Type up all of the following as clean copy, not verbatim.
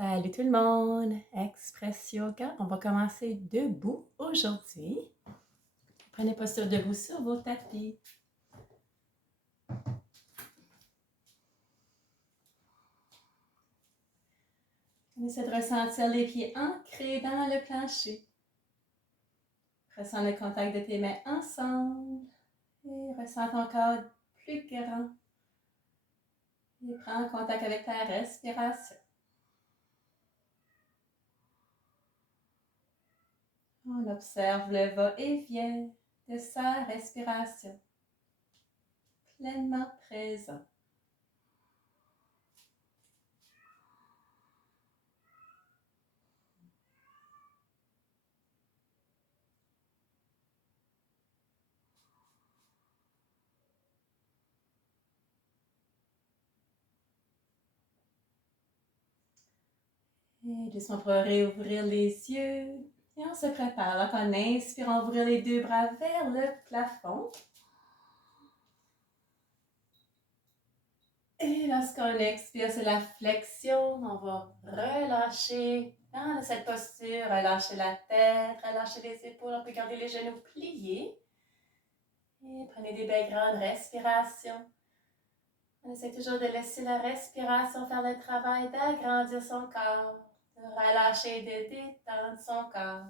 Salut tout le monde! Express Yoga. On va commencer debout aujourd'hui. Prenez posture debout sur vos tapis. On essaie de ressentir les pieds ancrés dans le plancher. Ressens le contact de tes mains ensemble et ressens ton corps plus grand. Et prends contact avec ta respiration. On observe le va-et-vient de sa respiration, pleinement présent. Et doucement pour réouvrir les yeux. Et on se prépare. Alors qu'on inspire, on ouvre les deux bras vers le plafond. Et lorsqu'on expire, c'est la flexion. On va relâcher dans cette posture, relâcher la tête, relâcher les épaules. On peut garder les genoux pliés. Et prenez des belles grandes respirations. On essaie toujours de laisser la respiration faire le travail d'agrandir son corps, de relâcher et de détendre son corps.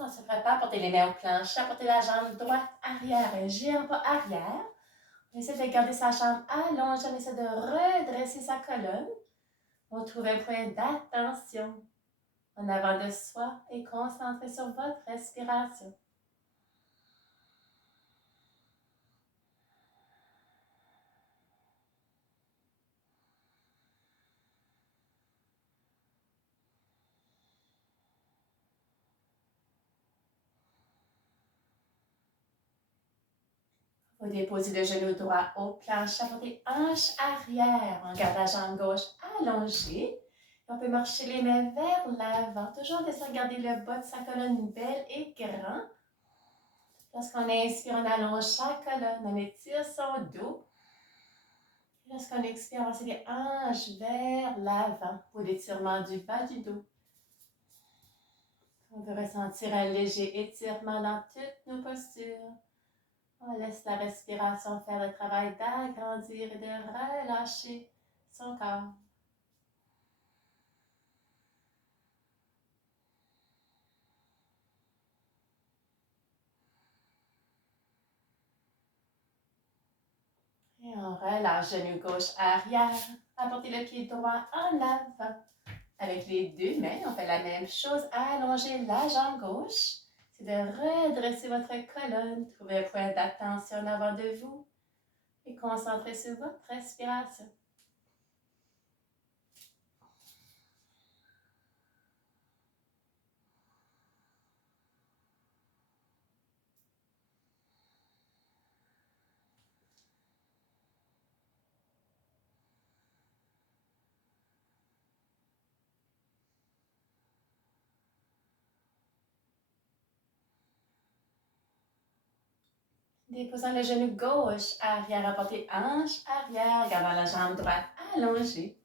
On se prépare, porter les mains au plancher, porter la jambe droite arrière, un géant pas arrière. On essaie de garder sa jambe allongée, on essaie de redresser sa colonne. On trouve un point d'attention en avant de soi et concentrez sur votre respiration. Vous déposez le genou droit au plancher, portez hanche arrière. On garde la jambe gauche allongée. On peut marcher les mains vers l'avant. Toujours en essayant de garder le bas de sa colonne belle et grand. Lorsqu'on inspire, on allonge sa colonne, on étire son dos. Lorsqu'on expire, on va essayer les hanches vers l'avant pour l'étirement du bas du dos. On peut ressentir un léger étirement dans toutes nos postures. On laisse la respiration faire le travail d'agrandir et de relâcher son corps. Et on relâche genou gauche arrière. Apportez le pied droit en avant. Avec les deux mains, on fait la même chose. Allongez la jambe gauche. C'est de redresser votre colonne. Trouvez un point d'attention avant de vous. Et concentrez sur votre respiration. Déposant le genou gauche arrière, apportez hanche arrière, gardant la jambe droite allongée.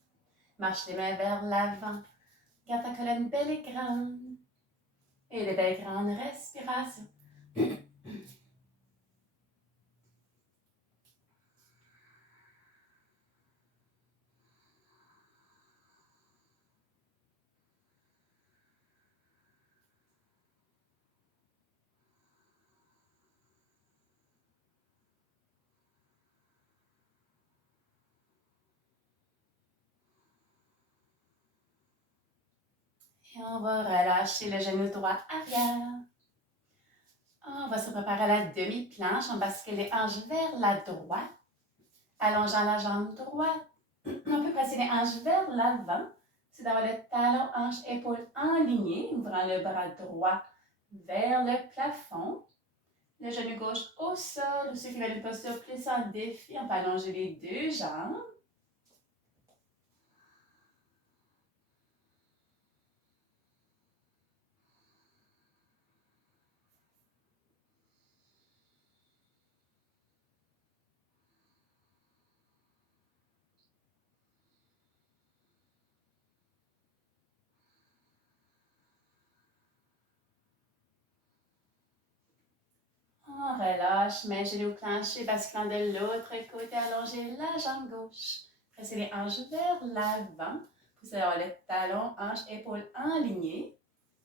Marche les mains vers l'avant. Garde ta colonne belle et grande. Et de belles grandes respirations. Et on va relâcher le genou droit arrière. On va se préparer à la demi-planche. On bascule les hanches vers la droite. Allongeant la jambe droite. On peut passer les hanches vers l'avant. C'est d'avoir le talon, hanche, épaule en lignée. Ouvrant le bras droit vers le plafond. Le genou gauche au sol, ou ceux qui veulent une posture plus en défi, on peut allonger les deux jambes. On relâche, main genou plancher, basculant de l'autre côté, allongez la jambe gauche. Pressez les hanches vers l'avant. Poussez alors le talon, hanche, épaule alignée.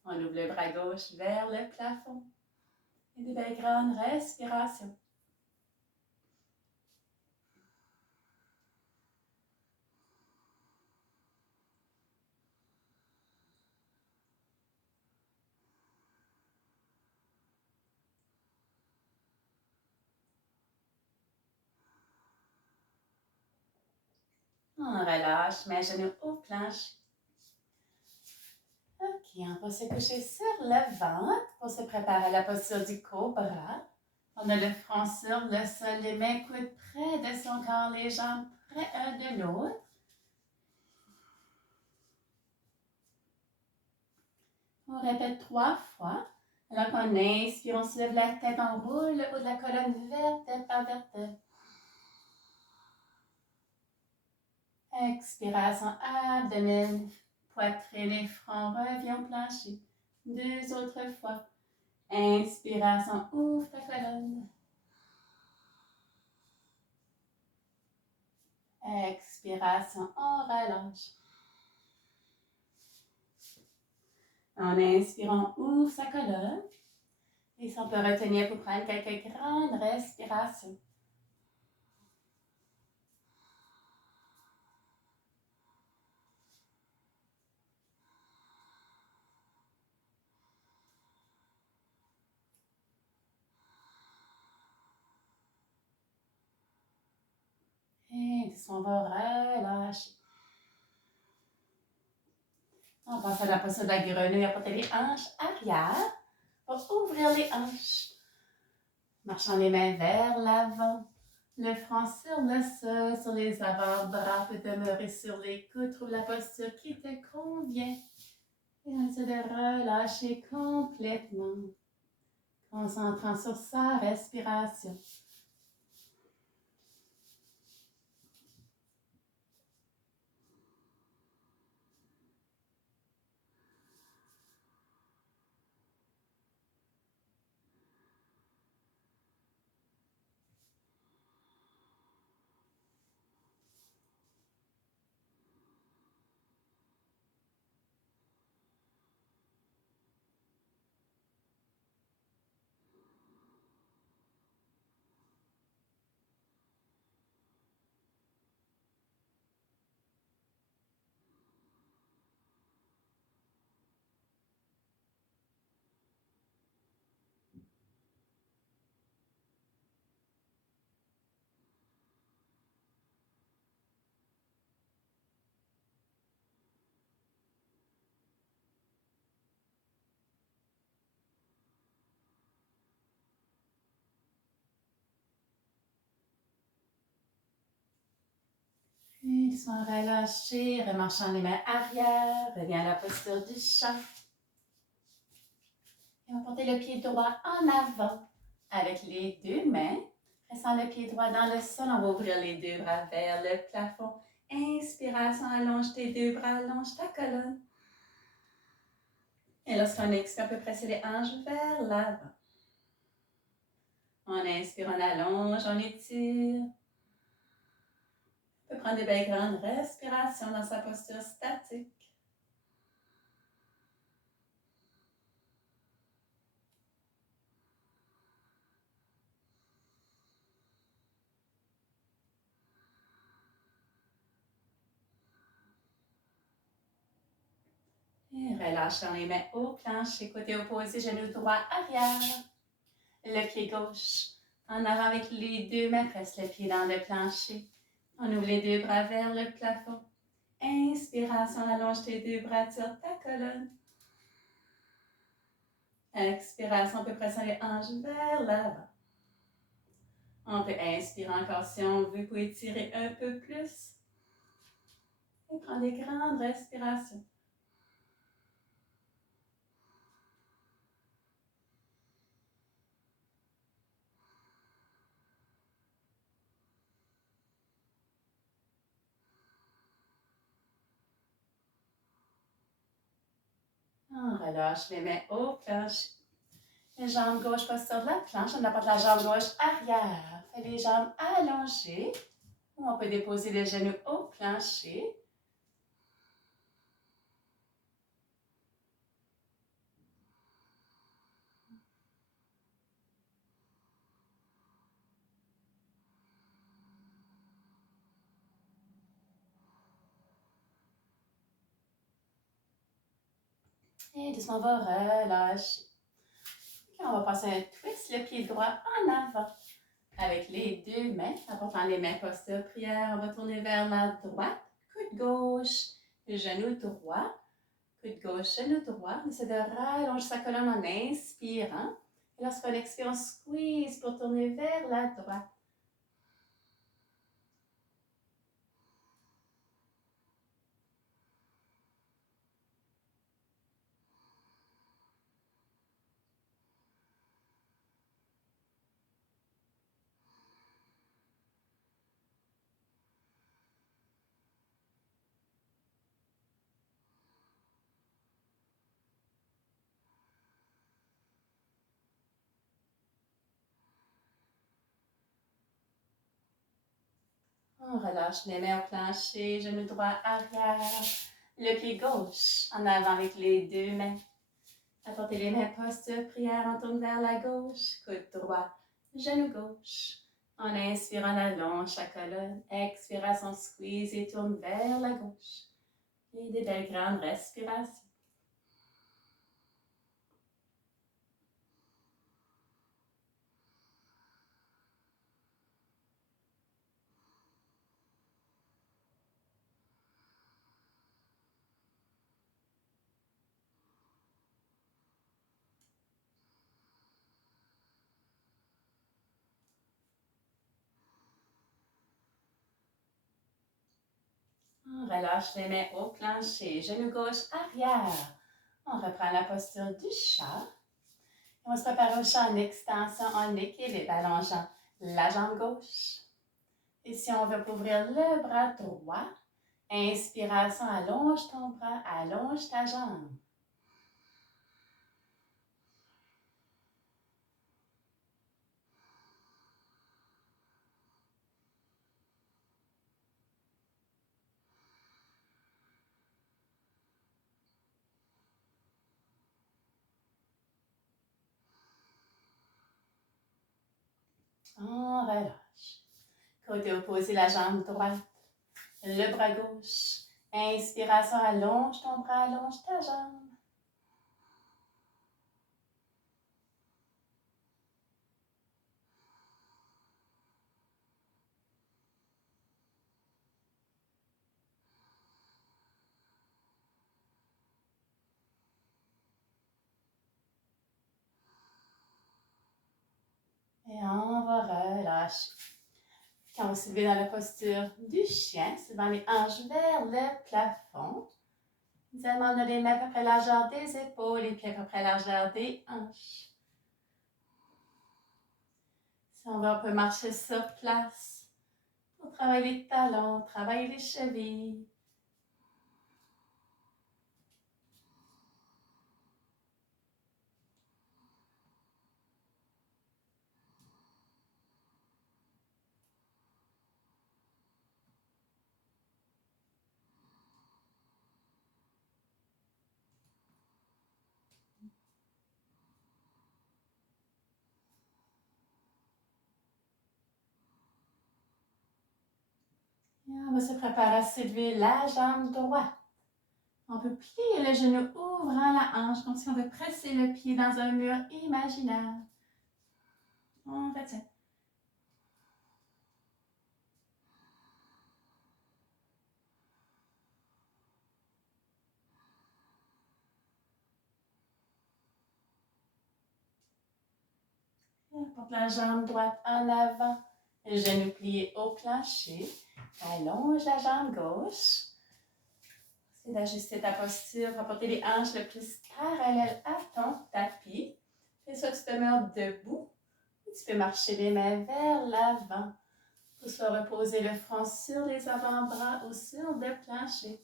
On ouvre le bras gauche vers le plafond. Et des belles grandes respirations. On relâche, main genou au plancher. Ok, on va se coucher sur le ventre pour se préparer à la posture du cobra. On a le front sur le sol, les mains coudes près de son corps, les jambes près un de l'autre. On répète 3 fois. Alors qu'on inspire, on soulève la tête, on roule le haut de la colonne vertèbre par vertèbre. Expiration, abdomen, poitrine et front revient au plancher. 2 autres fois. Inspiration, ouvre ta colonne. Expiration, on relâche. En inspirant, ouvre sa colonne. Et si on peut retenir pour prendre quelques grandes respirations. Et on va relâcher. On passe à la posture de la grenouille, apporter les hanches arrière. On va ouvrir les hanches. Marchant les mains vers l'avant. Le front sur le sol, sur les avant-bras, peut demeurer sur les coudes. Trouve la posture qui te convient. Et on essaie de relâcher complètement. Concentrant sur sa respiration. Ils sont relâchés, remarchant les mains arrière, revient à la posture du chat. Et on va porter le pied droit en avant avec les deux mains. Pressant le pied droit dans le sol, on va ouvrir les deux bras vers le plafond. Inspiration, allonge tes deux bras, allonge ta colonne. Et lorsqu'on expire, on peut presser les hanches vers l'avant. On inspire, on allonge, on étire. On peut prendre de belles grandes respirations dans sa posture statique. Et relâchons les mains au plancher, côté opposé, genou droit arrière. Le pied gauche en avant avec les deux mains, presse le pied dans le plancher. On ouvre les deux bras vers le plafond. Inspiration, allonge tes deux bras sur ta colonne. Expiration, on peut presser les hanches vers l'avant. On peut inspirer encore si on veut pour étirer un peu plus. Et prendre des grandes respirations. On relâche les mains au plancher. Les jambes gauche posture de la planche. On apporte la jambe gauche arrière. Fait les jambes allongées. Ou on peut déposer les genoux au plancher. Et doucement, on va relâcher. Et on va passer un twist, le pied droit en avant. Avec les deux mains, apportant les mains posture prière, on va tourner vers la droite. Coude gauche, genou droit. Coude gauche, genou droit. On essaie de rallonger sa colonne en inspirant. Et lorsqu'on expire, on squeeze pour tourner vers la droite. On relâche les mains au plancher, genou droit arrière. Le pied gauche en avant avec les deux mains. Apportez les mains posture prière, on tourne vers la gauche. Coude droit, genou gauche. En inspirant, on allonge la colonne. Expiration, squeeze et tourne vers la gauche. Et des belles grandes respirations. On relâche les mains au plancher, genou gauche arrière. On reprend la posture du chat. On va se préparer au chat en extension, en équilibre, allongeant la jambe gauche. Et si on veut ouvrir le bras droit, inspiration, allonge ton bras, allonge ta jambe. On relâche. Côté opposé, la jambe droite, le bras gauche. Inspiration, allonge ton bras, allonge ta jambe. Et on va relâcher. Puis on va se lever dans la posture du chien, soulevant les hanches vers le plafond. Nous allons emmener les mains à peu près largeur des épaules et puis à peu près largeur des hanches. Si on veut, on peut marcher sur place pour travailler les talons, travailler les chevilles. Et on va se préparer à soulever la jambe droite. On peut plier le genou, ouvrant la hanche, comme si on veut presser le pied dans un mur imaginaire. On retient. Porte la jambe droite en avant. Genou plié au plancher. Allonge la jambe gauche. Essaye d'ajuster ta posture pour porter les hanches le plus parallèles à ton tapis. Fais ça que tu te mets debout. Et tu peux marcher les mains vers l'avant. Pour se reposer le front sur les avant-bras ou sur le plancher.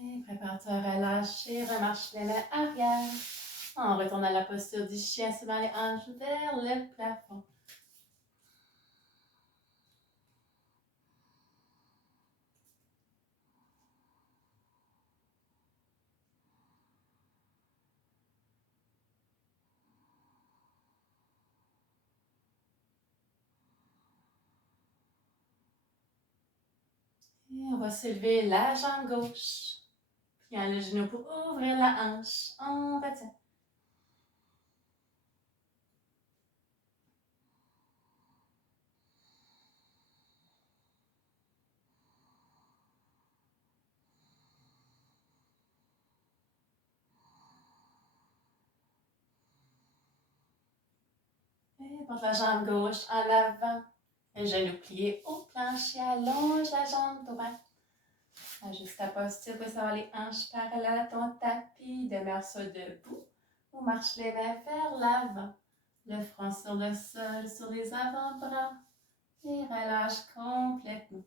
Et prépare-toi à relâcher, remarche les mains arrière. On retourne à la posture du chien, soulevant les hanches vers le plafond. Et on va soulever la jambe gauche. Pliant le genou pour ouvrir la hanche. On retient. Et porte la jambe gauche en avant. Le genou plié au plancher. Allonge la jambe droite. Ajuste ta posture pour savoir les hanches parallèles à ton tapis. Demeure ça debout. Ou marche les mains vers l'avant. Le front sur le sol, sur les avant-bras. Et relâche complètement.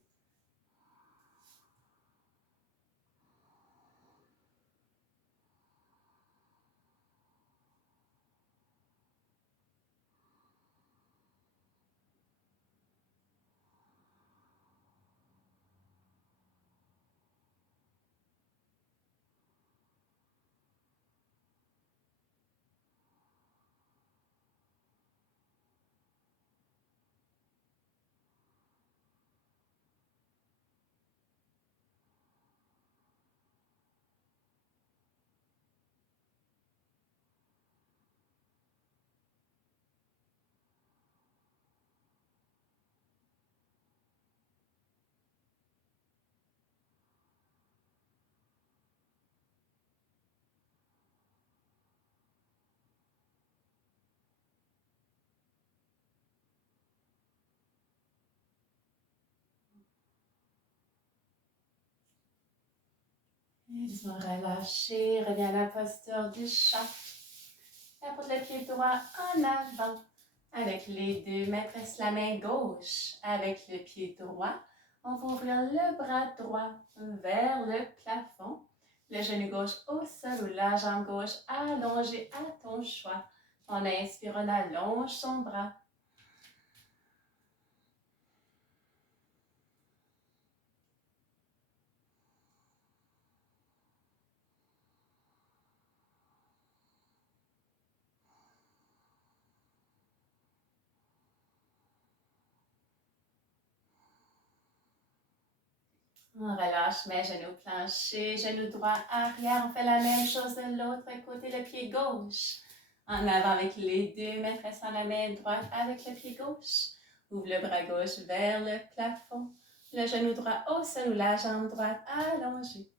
Et doucement relâcher, reviens à la posture du chat. Apporte le pied droit en avant. Avec les deux mains, presse la main gauche. Avec le pied droit, on va ouvrir le bras droit vers le plafond. Le genou gauche au sol ou la jambe gauche allongée à ton choix. On inspire, on allonge son bras. On relâche mes genoux plancher, genou droit arrière. On fait la même chose de l'autre côté, le pied gauche. En avant avec les deux mains, pressant la main droite avec le pied gauche. Ouvre le bras gauche vers le plafond. Le genou droit au sol ou la jambe droite allongée.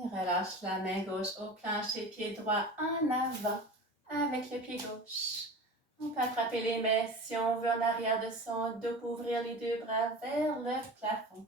Et relâche la main gauche au plancher, pied droit en avant avec le pied gauche. On peut attraper les mains si on veut en arrière de son dos pour ouvrir les deux bras vers le plafond.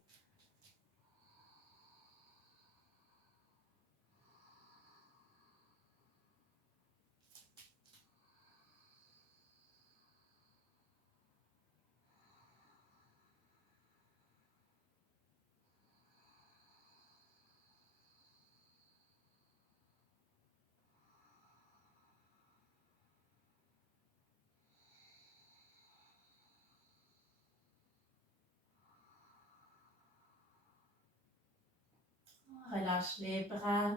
Relâche les bras.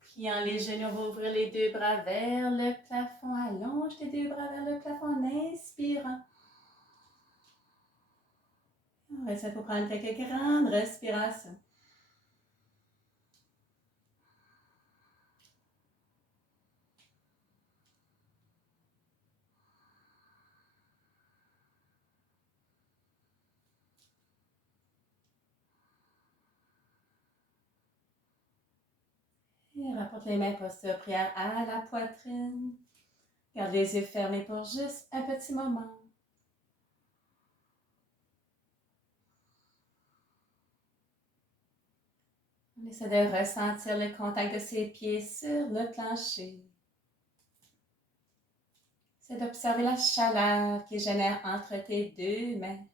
Pliant les genoux, on va ouvrir les deux bras vers le plafond. Allonge tes deux bras vers le plafond en inspirant. On va essayer pour prendre quelques grandes respirations. Et rapporte les mains posture prière à la poitrine. Garde les yeux fermés pour juste un petit moment. On essaie de ressentir le contact de ses pieds sur le plancher. C'est d'observer la chaleur qui génère entre tes deux mains.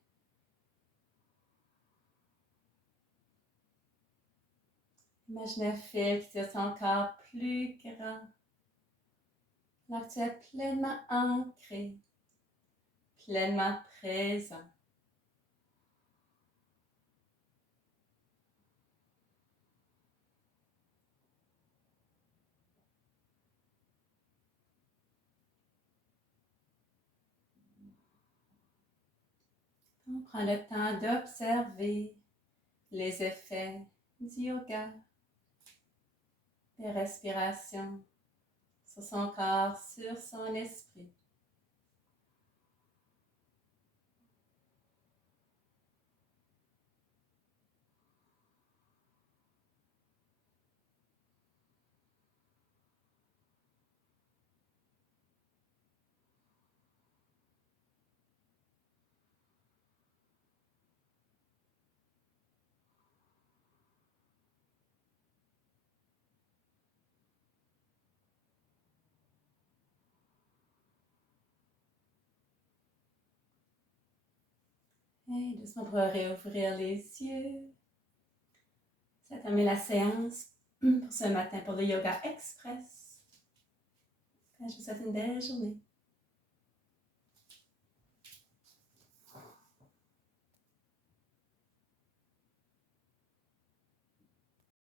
Imagine un fil qui tire son corps plus grand. Alors que tu es pleinement ancré, pleinement présent. On prend le temps d'observer les effets du yoga, des respirations sur son corps, sur son esprit. Et doucement pour réouvrir les yeux. Ça termine la séance pour ce matin pour le Yoga Express. Je vous souhaite une belle journée.